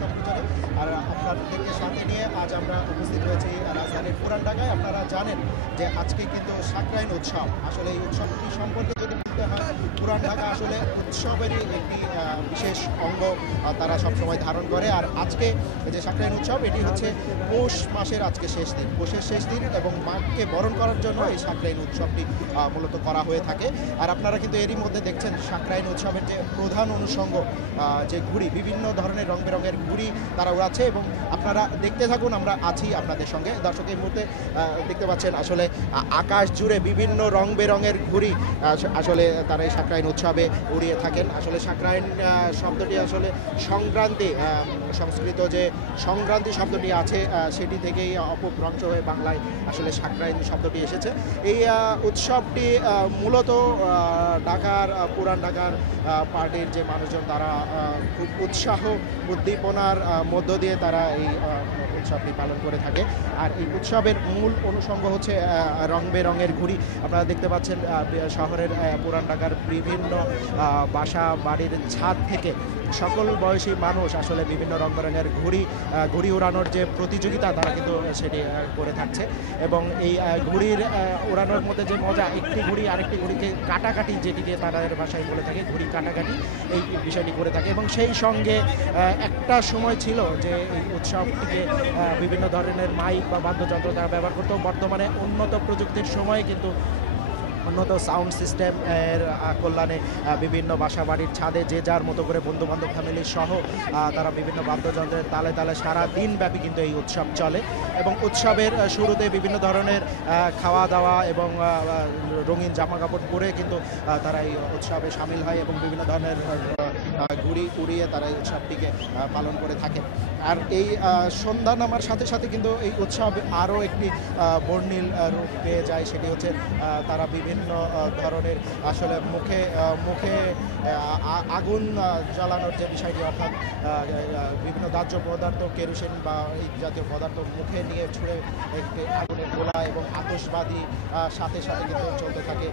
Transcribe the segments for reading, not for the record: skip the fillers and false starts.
সম্প্রচারে। আর আপনাদেরকে সাথে নিয়ে আজ আমরা উপস্থিত হয়েছি রাজধানীর পুরান ঢাকায়। আপনারা জানেন যে আজকে কিন্তু সাকরাইন উৎসব। আসলে এই উৎসবটি সম্পর্কে যদি বলতে হয়, পুরান ঢাকা আসলে উৎসবেরই একটি বিশেষ অঙ্গ তারা সবসময় ধারণ করে। আর আজকে যে সাকরাইন উৎসব, এটি হচ্ছে পৌষ মাসের আজকে শেষ দিন, পৌষের শেষ দিন, এবং মাকে বরণ করার জন্য এই সাকরাইন উৎসবটি মূলত করা হয়ে থাকে। আর আপনারা কিন্তু এরই মধ্যে দেখছেন সাকরাইন উৎসবের যে প্রধান অনুষঙ্গ যে ঘুড়ি, বিভিন্ন ধরনের রং বেরঙের ঘুড়ি তারা উড়াচ্ছে, এবং আপনারা দেখতে থাকুন, আমরা আছি আপনাদের সঙ্গে। দর্শক এই মুহূর্তে দেখতে পাচ্ছেন আসলে আকাশ জুড়ে বিভিন্ন রং বেরঙের ঘুড়ি আসলে তারা এই সাকরাইন উৎসবে উড়িয়ে থাকেন। আসলে সাকরাইন শব্দটি আসলে সংক্রান্তি, সংস্কৃত যে সংক্রান্তি শব্দটি আছে সেটি থেকেই অপভ্রংশ হয়ে বাংলায় আসলে সাকরাইন শব্দটি এসেছে। এই উৎসবটি মূলত ঢাকার, পুরান ঢাকার পার্টির যে মানুষজন তারা খুব উৎসাহ উদ্দীপনার মধ্য দিয়ে তারা এই উৎসবটি পালন করে থাকে। আর এই উৎসবের মূল অনুষঙ্গ হচ্ছে রং বেরঙের ঘুড়ি। আপনারা দেখতে পাচ্ছেন শহরের পুরান ঢাকার বিভিন্ন বাসা বাড়ির ছাদ থেকে সকল বয়সী মানুষ আসলে বিভিন্ন রং বেরঙের ঘুড়ি উড়ানোর যে প্রতিযোগিতা তারা কিন্তু সেটি করে থাকছে। এবং এই ঘুড়ির উড়ানোর মধ্যে যে মজা, একটি ঘুড়ি আরেকটি ঘুড়িকে কাটাকাটি, যেটিকে তাদের ভাষায় বলে থাকে ঘুড়ি কাটাকাটি, এই বিষয়টি করে থাকে। এবং সেই সঙ্গে একটা সময় ছিল যে এই উৎসবটিকে বিভিন্ন ধরনের মাইক বা বাদ্যযন্ত্র তারা ব্যবহার করতো। বর্তমানে উন্নত প্রযুক্তির সময়ে কিন্তু উন্নত সাউন্ড সিস্টেম এর কল্যাণে বিভিন্ন বাসা বাড়ির ছাদে যে যার মতো করে বন্ধুবান্ধব ফ্যামিলি সহ তারা বিভিন্ন বাদ্যযন্ত্রের তালে তালে সারা দিন ব্যাপী কিন্তু এই উৎসব চলে। এবং উৎসবের শুরুতে বিভিন্ন ধরনের খাওয়া দাওয়া এবং রঙিন জামা কাপড় পরে কিন্তু তারা এই উৎসবে সামিল হয় এবং বিভিন্ন ধরনের ঘুড়ি উড়িয়ে তারা এই উৎসবটিকে পালন করে থাকে। আর এই সন্ধ্যা নামার সাথে সাথে কিন্তু এই উৎসব আরও একটি বর্ণিল রূপ পেয়ে যায়। সেটি হচ্ছে তারা বিভিন্ন ধরনের আসলে মুখে মুখে আগুন জ্বালানোর যে বিষয়টি, অর্থাৎ বিভিন্ন দাহ্য পদার্থ, কেরোসিন বা এই জাতীয় পদার্থ মুখে নিয়ে ছুঁড়ে একটি আগুনের গোলা এবং আতশবাজি সাথে সাথে কিন্তু চলতে থাকে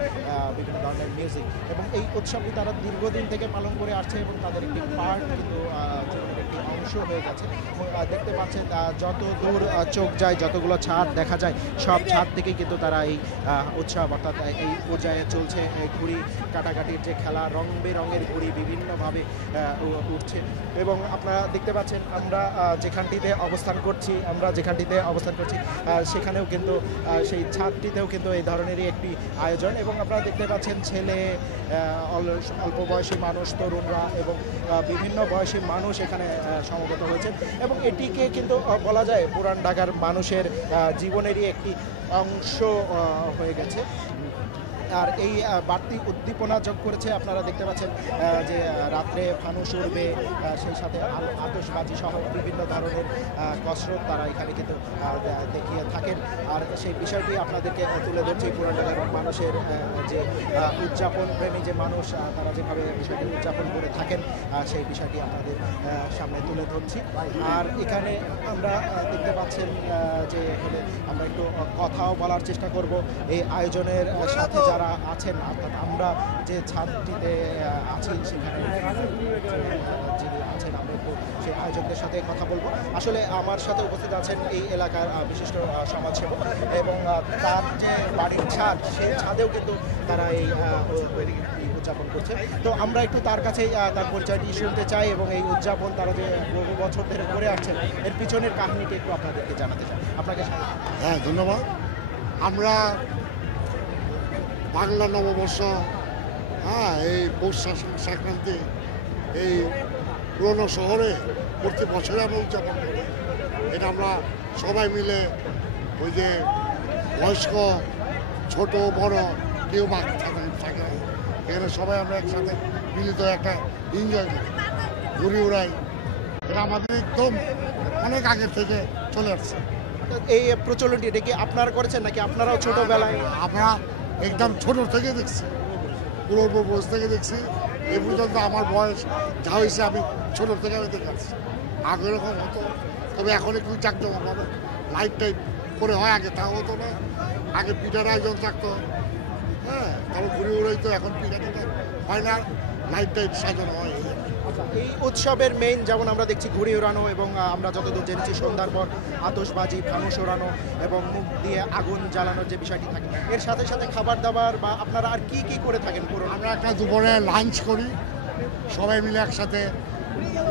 বিভিন্ন ধরনের মিউজিক। এবং এই উৎসবটি তারা দীর্ঘদিন থেকে পালন করে আসছে এবং তাদের একটি পার্ট কিন্তু জীবনের একটি অংশ হয়ে গেছে। এবং দেখতে পাচ্ছেন যত দূর চোখ যায়, যতগুলো ছাদ দেখা যায়, সব ছাদ থেকেই কিন্তু তারা এই উৎসব, অর্থাৎ এই পর্যায়ে চলছে ঘুড়ি কাটাকাটির যে খেলা, রং বেরঙের ঘুড়ি বিভিন্নভাবে উঠছে। এবং আপনারা দেখতে পাচ্ছেন আমরা যেখানটিতে অবস্থান করছি সেখানেও কিন্তু সেই ছাদটিতেও কিন্তু এই ধরনেরই একটি আয়োজন। এবং আপনারা দেখতে পাচ্ছেন ছেলে, অল্প বয়সী মানুষ, তরুণরা এবং বিভিন্ন বয়সী মানুষ এখানে সমবেত হয়েছেন। এবং এটিকে কিন্তু বলা যায় পুরান ঢাকার মানুষের জীবনেরই একটি অংশ হয়ে গেছে। আর এই বাড়তি উদ্দীপনা যোগ করেছে, আপনারা দেখতে পাচ্ছেন যে রাত্রে ফানুস উড়বে, সেই সাথে আতশবাজি সহ বিভিন্ন ধরনের কসরত তারা এখানে কিন্তু দেখিয়ে থাকেন। আর সেই বিষয়টি আপনাদেরকে তুলে ধরছি, পুরান ঢাকার মানুষের যে উদযাপন প্রেমী যে মানুষ তারা যেভাবে বিষয়টি উদযাপন করে থাকেন সেই বিষয়টি আপনাদের সামনে তুলে ধরছি। আর এখানে আমরা দেখতে পাচ্ছেন যে এখানে আমরা একটু কথাও বলার চেষ্টা করব এই আয়োজনের সাথে যারা আছেন, অর্থাৎ আমরা যে ছাদটিতে আছি সেখানে যিনি আছেন, আমরা একটু সেই আয়োজকদের সাথে কথা বলবো। আসলে আমার সাথে উপস্থিত আছেন এই এলাকার বিশিষ্ট সমাজসেবক, এবং তার যে বাড়ির ছাদ, সেই ছাদেও কিন্তু তারা এই উদযাপন করছে। তো আমরা একটু তার কাছে তার পরিচয়টি শুনতে চাই এবং এই উদযাপন তারা যে বহু বছর ধরে করে আসছেন এর পিছনের কাহিনীটি একটু আপনাদেরকে জানাতে চাই। আপনাকে হ্যাঁ, ধন্যবাদ। আমরা বাংলা নববর্ষ, এই পৌষ সংক্রান্তি এই পুরনো শহরে প্রতি বছরে আমরা উদযাপন করি। এটা আমরা সবাই মিলে, ওই যে বয়স্ক, ছোট বড় কেউ থাকে, এখানে সবাই আমরা একসাথে মিলিত একটা এনজয় করি, ঘুরি উড়াই। এটা আমাদের একদম অনেক আগের থেকে চলে আসছে। এই প্রচলনটি এটা কি আপনারা করেছেন নাকি আপনারাও ছোটবেলায়? আমরা একদম ছোট থেকে দেখছি, পূর্বপুরুষ থেকে দেখছি। এই পর্যন্ত আমার বয়স যা হয়েছে, আমি ছোট থেকে আমি দেখে আসছি। আগে এরকম হতো, তবে এখন একটু চাকজমক হবে, লাইট টাইট করে হয়, আগে তা হতো না। আগে পিঠার আয়োজন থাকতো, তারপর ঘুরে উড়াইতো। এখন পিঠা টিঠা হয় না, লাইট টাইট সাজানো হয়। আচ্ছা, এই উৎসবের মেইন যেমন আমরা দেখছি ঘুড়ি ওড়ানো এবং আমরা যতদূর জেনেছি সন্ধ্যার পর আতশবাজি ফানুস ওড়ানো এবং মুখ দিয়ে আগুন জ্বালানোর যে বিষয়টি থাকে, এর সাথে সাথে খাবার দাবার বা আপনারা আর কি কি করে থাকেন পুরো? আমরা একটা দুপুরে লাঞ্চ করি, সবাই মিলে একসাথে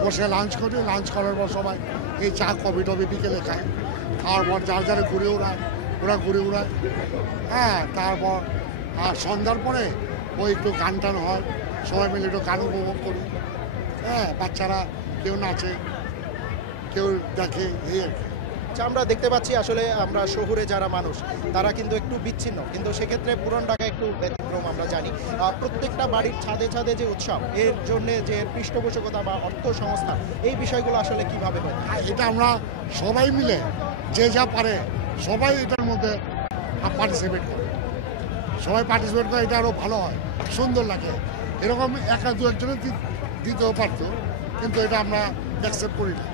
বসে লাঞ্চ করি। লাঞ্চ করার পর সবাই এই চা কফি টফি বিকেলে খায়। খাওয়ার পর যার যারা ঘুরে ওড়ায়, ওরা ঘুরে ওড়ায়। হ্যাঁ, তারপর আর সন্ধ্যার পরে ওই একটু গান টান হয়, সবাই মিলে একটু গান উপভোগ করি। হ্যাঁ, বাচ্চারা কেউ নাচে, কেউ দেখে, এই আর কি। আচ্ছা, আমরা দেখতে পাচ্ছি আসলে আমরা শহুরে যারা মানুষ তারা কিন্তু একটু বিচ্ছিন্ন, কিন্তু সেক্ষেত্রে পুরান ঢাকা একটু ব্যতিক্রম আমরা জানি। প্রত্যেকটা বাড়ির ছাদে ছাদে যে উৎসব, এর জন্য যে পৃষ্ঠপোষকতা বা অর্থ সংস্থা, এই বিষয়গুলো আসলে কিভাবে হয়? আর এটা আমরা সবাই মিলে যে যা পারে সবাই এটার মধ্যে পার্টিসিপেট করে। সবাই পার্টিসিপেট করে, এটা আরও ভালো হয়, সুন্দর লাগে। এরকম একা দু একজনের দিতেও পারতো, কিন্তু এটা আমরা অ্যাকসেপ্ট করি না।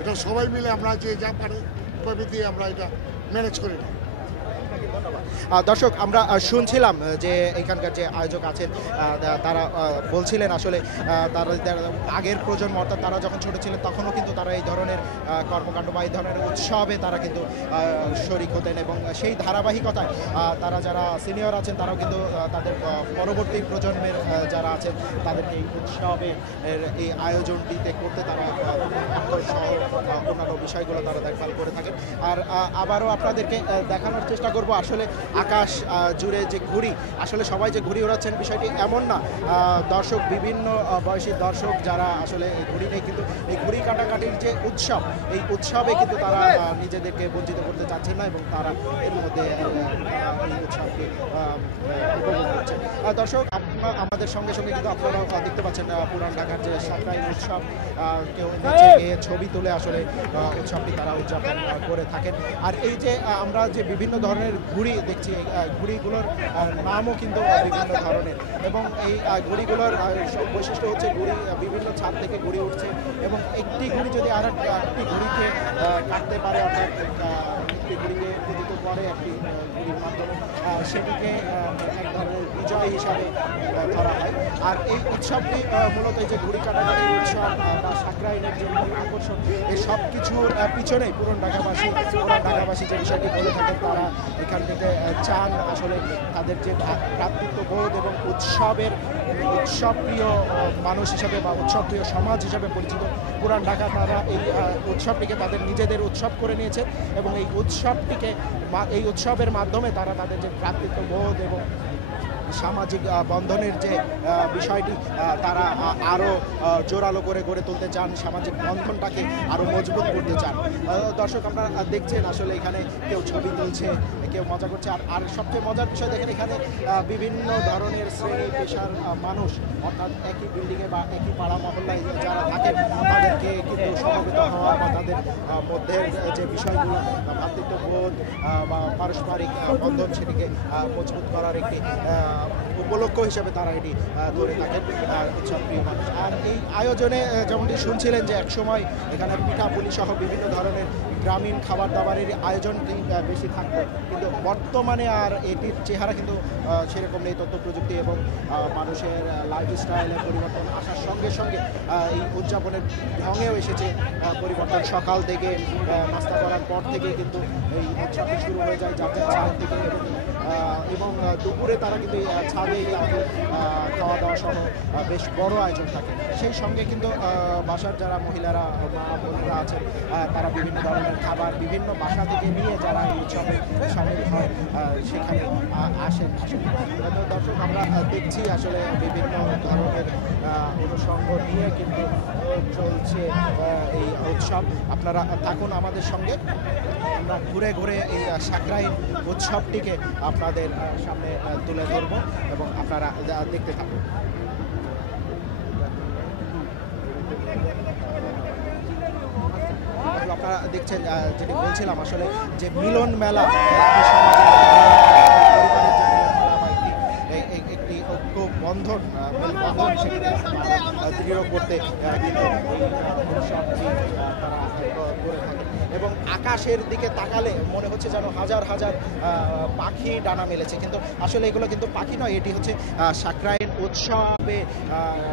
এটা সবাই মিলে আমরা যে যা পারে ওইভাবে দিয়ে আমরা এটা ম্যানেজ করি না। দর্শক, আমরা শুনছিলাম যে এখানকার যে আয়োজক আছেন তারা বলছিলেন আসলে তারা আগের প্রজন্ম, অর্থাৎ তারা যখন ছোট ছিলেন তখনও কিন্তু তারা এই ধরনের কর্মকাণ্ড বা এই ধরনের উৎসবে তারা কিন্তু শরিক হতেন এবং সেই ধারাবাহিকতায় তারা যারা সিনিয়র আছেন তারাও কিন্তু তাদের পরবর্তী প্রজন্মের যারা আছেন তাদেরকে এই উৎসবে এই আয়োজনটিতে করতে তারা সহ অন্যান্য বিষয়গুলো তারা দেখভাল করে থাকেন। আর আবারও আপনাদেরকে দেখানোর চেষ্টা করব আসলে আকাশ জুড়ে যে ঘুড়ি, আসলে সবাই যে ঘুড়ি ওড়াচ্ছেন বিষয়টি এমন না। দর্শক, বিভিন্ন বয়সী দর্শক যারা আসলে ঘুড়ি নেই, কিন্তু এই ঘুড়ি কাটাকাটির যে উৎসব, এই উৎসবে কিন্তু তারা নিজেদেরকে বঞ্চিত করতে চাচ্ছেন না এবং তারা এর মধ্যে এই উৎসবকে উপভোগ করছেন। দর্শক, আমাদের সঙ্গে সঙ্গে কিন্তু আপনারা দেখতে পাচ্ছেন পুরান ঢাকার যে সাঁকরাইল উৎসব, কেউ নেচে গিয়ে ছবি তুলে আসলে উৎসবটি তারা উদযাপন করে থাকেন। আর এই যে আমরা যে বিভিন্ন ধরনের ঘুড়ি দেখছি, ঘুড়িগুলোর নামও কিন্তু বিভিন্ন ধরনের এবং এই ঘুড়িগুলোর বৈশিষ্ট্য হচ্ছে ঘুড়ি বিভিন্ন ছাদ থেকে ঘুড়ি উঠছে এবং একটি ঘুড়ি যদি আর একটি ঘুড়িকে কাটতে পারে, অর্থাৎ একটি ঘুড়িকে পতিত করে একটি ঘুড়ির মাধ্যমে, সেটিকে এক ধরনের বিজয় হিসাবে ধরা হয়। আর এই উৎসবটি মূলত এই যে ঘুড়ি কাটাকাটি উৎসব বা সাঁকরাইলের যে মূল আকর্ষণ, এই সব কিছুর পিছনেই পুরান ঢাকাবাসী যে বিষয়টি বলে থাকেন, তারা এখান থেকে চান আসলে তাদের যে ভ্রাতৃত্ববোধ এবং উৎসবপ্রিয় মানুষ হিসাবে বা উৎসবপ্রিয় সমাজ হিসাবে পরিচিত পুরান ঢাকা, তারা এই উৎসবটিকে তাদের নিজেদের উৎসব করে নিয়েছে এবং এই উৎসবের মাধ্যমে তারা তাদের যে ভ্রাতৃত্ববোধ এবং সামাজিক বন্ধনের যে বিষয়টি তারা আরও জোরালো করে গড়ে তুলতে চান, সামাজিক বন্ধনটাকে আরও মজবুত করতে চান। দর্শক, আমরা দেখছেন আসলে এখানে কেউ ছবি তুলছে, কেউ মজা করছে। আর সবচেয়ে মজার বিষয় দেখেন, এখানে বিভিন্ন ধরনের শ্রেণী পেশার মানুষ, অর্থাৎ একই বিল্ডিংয়ে বা একই পাড়া মহল্লায় যারা থাকেন তাদেরকে কিন্তু সমবেত হওয়া বা তাদের মধ্যে যে বিষয়গুলো ভ্রাতৃত্ববোধ বা পারস্পরিক বন্ধন, সেটিকে মজবুত করার একটি উপলক্ষ হিসেবে তারা এটি ধরে থাকেন উৎসবপ্রিয় মানুষ। আর এই আয়োজনে যেমনটি শুনছিলেন যে একসময় এখানে পিঠাপুলি সহ বিভিন্ন ধরনের গ্রামীণ খাবার দাবারের আয়োজনটি বেশি থাকতো, কিন্তু বর্তমানে আর এটির চেহারা কিন্তু সেরকম নেই। তথ্য প্রযুক্তি এবং মানুষের লাইফস্টাইলের পরিবর্তন আসার সঙ্গে সঙ্গে এই উদযাপনের ঢঙেও এসেছে পরিবর্তন। সকাল থেকে নাস্তা করার পর থেকে কিন্তু এই উৎসবটি শুরু হয়ে যায় যার যার ছাদ থেকে এবং দুপুরে তারা কিন্তু ছাদেই খাওয়া দাওয়া সহ বেশ বড় আয়োজন থাকে। সেই সঙ্গে কিন্তু বাসার যারা মহিলারা মা বোনেরা আছেন তারা বিভিন্ন ধরনের খাবার বিভিন্ন বাসা থেকে নিয়ে যারা এই উৎসবে সামিল হয় সেখানে আসেন। দর্শক, আমরা দেখছি আসলে বিভিন্ন ধরনের অনুষঙ্গ নিয়ে কিন্তু চলছে এই উৎসব। আপনারা থাকুন আমাদের সঙ্গে, আমরা ঘুরে ঘুরে এই সাঁকরাইল উৎসবটিকে আপনাদের সামনে তুলে ধরবো এবং আপনারা দেখতে থাকুন। আপনারা দেখছেন যেটি বলছিলাম আসলে যে মিলন মেলা একটি ঐক্য বন্ধন দৃঢ় করতে কিন্তু তারা করে থাকে এবং আকাশের দিকে তাকালে মনে হচ্ছে যেন হাজার হাজার পাখি ডানা মেলেছে, কিন্তু আসলে এগুলো কিন্তু পাখি নয়, এটি হচ্ছে সাঁকরাইল উৎসবে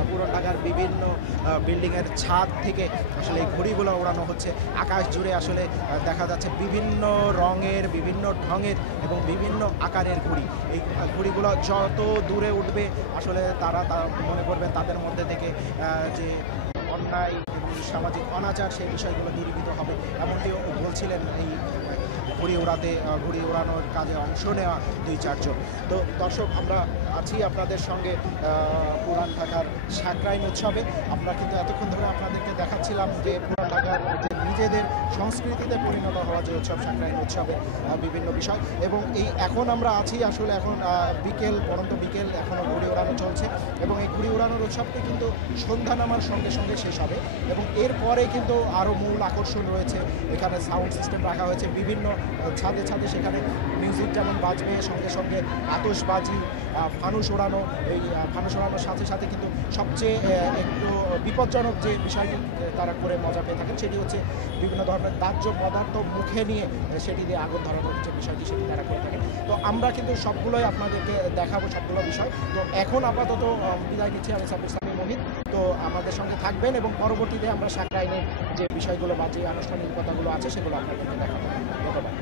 পুরান ঢাকার বিভিন্ন বিল্ডিংয়ের ছাদ থেকে আসলে এই ঘুড়িগুলো ওড়ানো হচ্ছে। আকাশ জুড়ে আসলে দেখা যাচ্ছে বিভিন্ন রঙের, বিভিন্ন ঢঙের এবং বিভিন্ন আকারের ঘুড়ি। এই ঘুড়িগুলো যত দূরে উঠবে আসলে তারা মনে করবেন তাদের মধ্যে থেকে যে অন্যায় এবং সামাজিক অনাচার সেই বিষয়গুলো দূরীভূত হবে, এমনটিও বলছিলেন এই ঘুড়ি ওড়ানোর কাজে অংশ নেওয়া 2-4 জন। তো দর্শক, আমরা আছি আপনাদের সঙ্গে পুরান ঢাকার সাকরাইন উৎসবে। আমরা কিন্তু এতক্ষণ ধরে আপনাদেরকে দেখাচ্ছিলাম যে পুরান ঢাকার যে নিজেদের সংস্কৃতিতে পরিণত হওয়া যে উৎসব সাকরাইন উৎসবে বিভিন্ন বিষয়, এবং এখন আমরা আছি আসলে এখন পরন্ত বিকেল, এখনও ঘুড়ি ওড়ানো চলছে এবং এই ঘুড়ি ওড়ানোর উৎসবটি কিন্তু সন্ধ্যা নামার সঙ্গে সঙ্গে শেষ হবে এবং এরপরে কিন্তু আরও মূল আকর্ষণ রয়েছে। এখানে সাউন্ড সিস্টেম রাখা হয়েছে বিভিন্ন ছাদে ছাদে, সেখানে মিউজিক যেমন বাজবে, সঙ্গে সঙ্গে আতশবাজি, ফানুস ওড়ানো। এই ফানুস ওড়ানোর সাথে সাথে কিন্তু সবচেয়ে একটু বিপজ্জনক যে বিষয়টি তারা করে মজা পেয়ে থাকেন সেটি হচ্ছে বিভিন্ন ধরনের দাহ্য পদার্থ মুখে নিয়ে সেটি দিয়ে আগুন ধরানোর যে বিষয়টি সেটি তারা করে থাকেন। তো আমরা কিন্তু সবগুলোই আপনাদেরকে দেখাবো, সবগুলো বিষয়। তো এখন আপাতত বিদায় নিচ্ছি আমি সাব্বির সামি মোহিত। তো আমাদের সঙ্গে থাকবেন এবং পরবর্তীতে আমরা সাকরাইনের যে বিষয়গুলো বা যে আনুষ্ঠানিকতাগুলো আছে সেগুলো আপনাদেরকে দেখাবো। ধন্যবাদ।